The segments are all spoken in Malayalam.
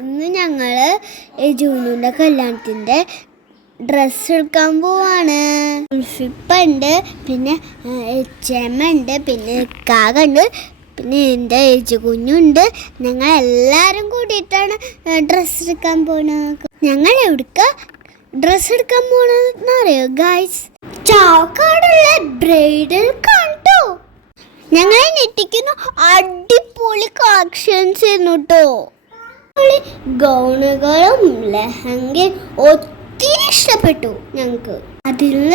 ഇന്ന് ഞങ്ങൾ ജൂനുവിൻ്റെ കല്യാണത്തിൻ്റെ ഡ്രസ്സ് എടുക്കാൻ പോവാണ്. ഉൾഫിപ്പുണ്ട്, പിന്നെ എച്ചമ്മ ഉണ്ട്, പിന്നെ കാകുണ്ട്, പിന്നെ എൻ്റെ ഏജ് കുഞ്ഞുണ്ട്. ഞങ്ങൾ എല്ലാവരും കൂടിയിട്ടാണ് ഡ്രസ്സ് എടുക്കാൻ പോകുന്നത്. ഞങ്ങൾ എവിടേക്ക് ഡ്രസ്സ് എടുക്കാൻ പോകണമെന്ന് അറിയോ ഗൈസ്? ചാവക്കാടുള്ള ബ്രൈഡൽ കണ്ടോ? ഞങ്ങളെ ഞെട്ടിക്കുന്ന അടിപൊളി കളക്ഷൻസ് ആയിരുന്നു കേട്ടോ. ഗൗണുകളും ലെഹങ്കയും ഒത്തിരി ഇഷ്ടപ്പെട്ടു ഞങ്ങൾക്ക്. അതിൽ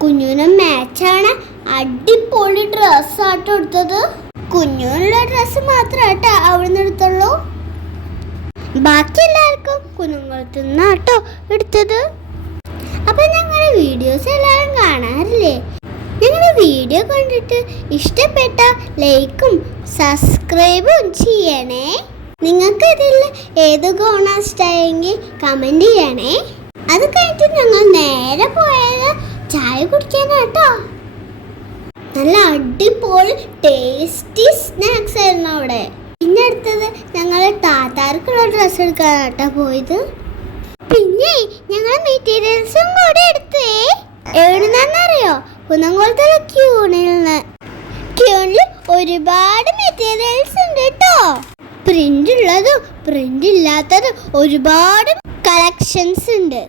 കുഞ്ഞുവിന് മാച്ചാണ് അടിപൊളി ഡ്രസ്സാട്ടോ എടുത്തത്. കുഞ്ഞുവിനുള്ള ഡ്രസ്സ് മാത്രമാട്ടോ അവിടെ നിന്ന് എടുത്തുള്ളൂ. ബാക്കി എല്ലാവർക്കും കുഞ്ഞുങ്ങൾക്ക് നിന്നാട്ടോ എടുത്തത്. അപ്പം ഞങ്ങളുടെ വീഡിയോസ് എല്ലാവരും കാണാറില്ലേ? ഞങ്ങളുടെ വീഡിയോ കണ്ടിട്ട് ഇഷ്ടപ്പെട്ട ലൈക്കും സബ്സ്ക്രൈബും ചെയ്യണേ. നിങ്ങൾക്ക് ഇതിൽ ഏത് ഗൗണ ഇഷ്ടമായെങ്കിൽ കമൻറ്റ് ചെയ്യണേ. അത് കഴിഞ്ഞിട്ട് ഞങ്ങൾ നേരെ പോയത് ചായ കുടിക്കാനാട്ടോ. നല്ല അടിപൊളി ടേസ്റ്റി സ്നാക്സ് ആയിരുന്നു അവിടെ. പിന്നെ അടുത്തത് ഞങ്ങൾ താത്താർക്കുള്ള ഡ്രസ്സ് എടുക്കാനാട്ടോ പോയത്. പിന്നെ ഞങ്ങൾ മെറ്റീരിയൽസും കൂടെ എടുത്തേ. എവിടുന്നറിയോ? കുന്നംകുളത്തെ ക്യൂണിൽ ഒരുപാട് മെറ്റീരിയൽസ് ഉണ്ട് കേട്ടോ. പ്രിന്റ് ഉള്ളതും പ്രിന്റ് ഇല്ലാത്തതും ഒരുപാട് കളക്ഷൻസ് ഉണ്ട്.